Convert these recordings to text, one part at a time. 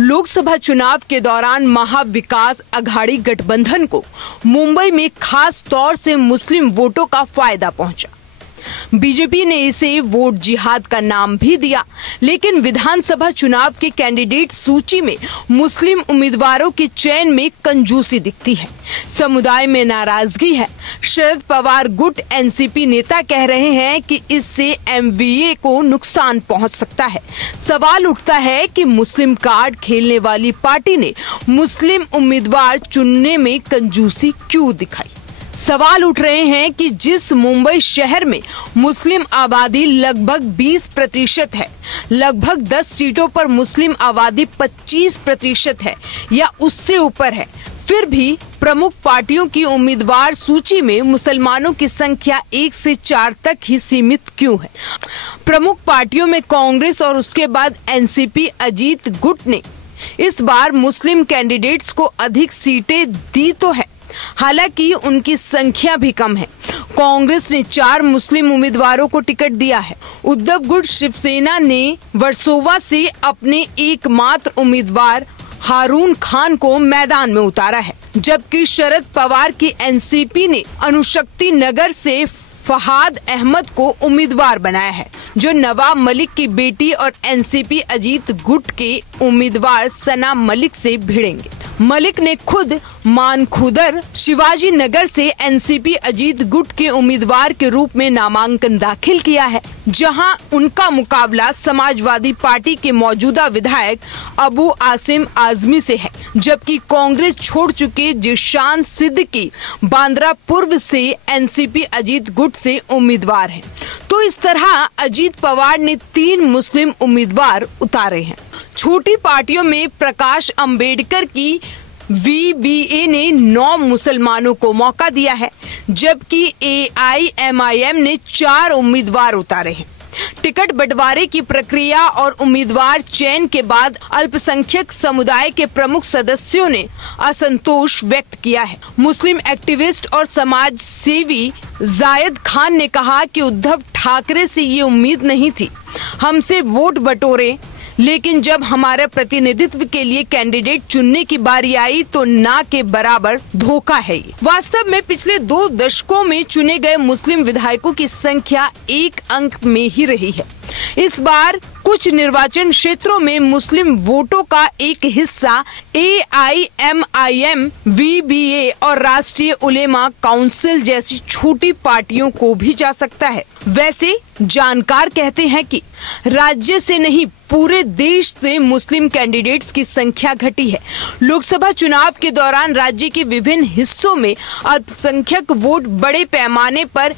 लोकसभा चुनाव के दौरान महाविकास अघाड़ी गठबंधन को मुंबई में खास तौर से मुस्लिम वोटों का फायदा पहुंचा। बीजेपी ने इसे वोट जिहाद का नाम भी दिया, लेकिन विधानसभा चुनाव के कैंडिडेट सूची में मुस्लिम उम्मीदवारों के चयन में कंजूसी दिखती है। समुदाय में नाराजगी है। शरद पवार गुट एनसीपी नेता कह रहे हैं कि इससे एमवीए को नुकसान पहुंच सकता है। सवाल उठता है कि मुस्लिम कार्ड खेलने वाली पार्टी ने मुस्लिम उम्मीदवार चुनने में कंजूसी क्यों दिखाई। सवाल उठ रहे हैं कि जिस मुंबई शहर में मुस्लिम आबादी लगभग 20% है, लगभग 10 सीटों पर मुस्लिम आबादी 25% है या उससे ऊपर है, फिर भी प्रमुख पार्टियों की उम्मीदवार सूची में मुसलमानों की संख्या 1 से 4 तक ही सीमित क्यों है। प्रमुख पार्टियों में कांग्रेस और उसके बाद एनसीपी अजीत गुट ने इस बार मुस्लिम कैंडिडेट्स को अधिक सीटें दी तो है, हालांकि उनकी संख्या भी कम है। कांग्रेस ने 4 मुस्लिम उम्मीदवारों को टिकट दिया है। उद्धव गुट शिवसेना ने वर्सोवा से अपने एकमात्र उम्मीदवार हारून खान को मैदान में उतारा है, जबकि शरद पवार की एनसीपी ने अनुशक्ति नगर से फहाद अहमद को उम्मीदवार बनाया है, जो नवाब मलिक की बेटी और एनसीपी अजीत गुट के उम्मीदवार सना मलिक से भिड़ेंगे। मलिक ने खुद मानखुदर शिवाजी नगर से एनसीपी अजीत गुट के उम्मीदवार के रूप में नामांकन दाखिल किया है, जहां उनका मुकाबला समाजवादी पार्टी के मौजूदा विधायक अबू आसिम आजमी से है, जबकि कांग्रेस छोड़ चुके जिशान सिद्दीकी बांद्रा पूर्व से एनसीपी अजीत गुट से उम्मीदवार हैं। तो इस तरह अजीत पवार ने 3 मुस्लिम उम्मीदवार उतारे हैं। छोटी पार्टियों में प्रकाश अंबेडकर की वीबीए ने 9 मुसलमानों को मौका दिया है, जबकि एआईएमआईएम ने 4 उम्मीदवार उतारे हैं। टिकट बंटवारे की प्रक्रिया और उम्मीदवार चयन के बाद अल्पसंख्यक समुदाय के प्रमुख सदस्यों ने असंतोष व्यक्त किया है। मुस्लिम एक्टिविस्ट और समाज सेवी जायद खान ने कहा कि उद्धव ठाकरे से ये उम्मीद नहीं थी, हमसे वोट बटोरे, लेकिन जब हमारे प्रतिनिधित्व के लिए कैंडिडेट चुनने की बारी आई तो ना के बराबर धोखा है ये। वास्तव में पिछले 2 दशकों में चुने गए मुस्लिम विधायकों की संख्या 1 अंक में ही रही है। इस बार कुछ निर्वाचन क्षेत्रों में मुस्लिम वोटों का एक हिस्सा एआईएमआईएम, वीबीए और राष्ट्रीय उलेमा काउंसिल जैसी छोटी पार्टियों को भी जा सकता है। वैसे जानकार कहते हैं कि राज्य से नहीं, पूरे देश से मुस्लिम कैंडिडेट्स की संख्या घटी है। लोकसभा चुनाव के दौरान राज्य के विभिन्न हिस्सों में अल्पसंख्यक वोट बड़े पैमाने पर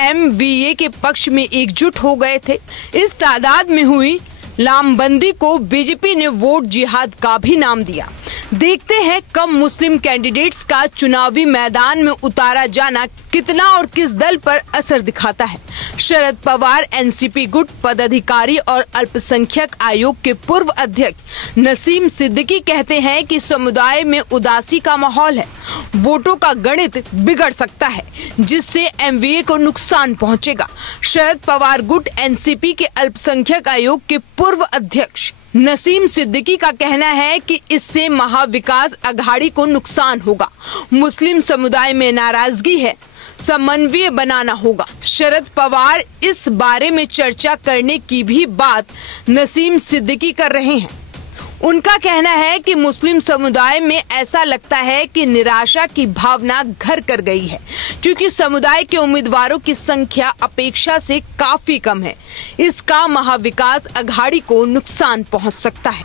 एमवीए के पक्ष में एकजुट हो गए थे। इस तादाद में हुई लामबंदी को बीजेपी ने वोट जिहाद का भी नाम दिया। देखते हैं कम मुस्लिम कैंडिडेट्स का चुनावी मैदान में उतारा जाना कितना और किस दल पर असर दिखाता है। शरद पवार एनसीपी गुट पदाधिकारी और अल्पसंख्यक आयोग के पूर्व अध्यक्ष नसीम सिद्दीकी कहते हैं कि समुदाय में उदासी का माहौल है, वोटों का गणित बिगड़ सकता है, जिससे एमवीए को नुकसान पहुंचेगा। शरद पवार गुट एनसीपी के अल्पसंख्यक आयोग के पूर्व अध्यक्ष नसीम सिद्दीकी का कहना है कि इससे महाविकास अघाड़ी को नुकसान होगा। मुस्लिम समुदाय में नाराजगी है, समन्वय बनाना होगा। शरद पवार इस बारे में चर्चा करने की भी बात नसीम सिद्दीकी कर रहे हैं। उनका कहना है कि मुस्लिम समुदाय में ऐसा लगता है कि निराशा की भावना घर कर गई है, क्योंकि समुदाय के उम्मीदवारों की संख्या अपेक्षा से काफी कम है। इसका महाविकास अघाड़ी को नुकसान पहुंच सकता है।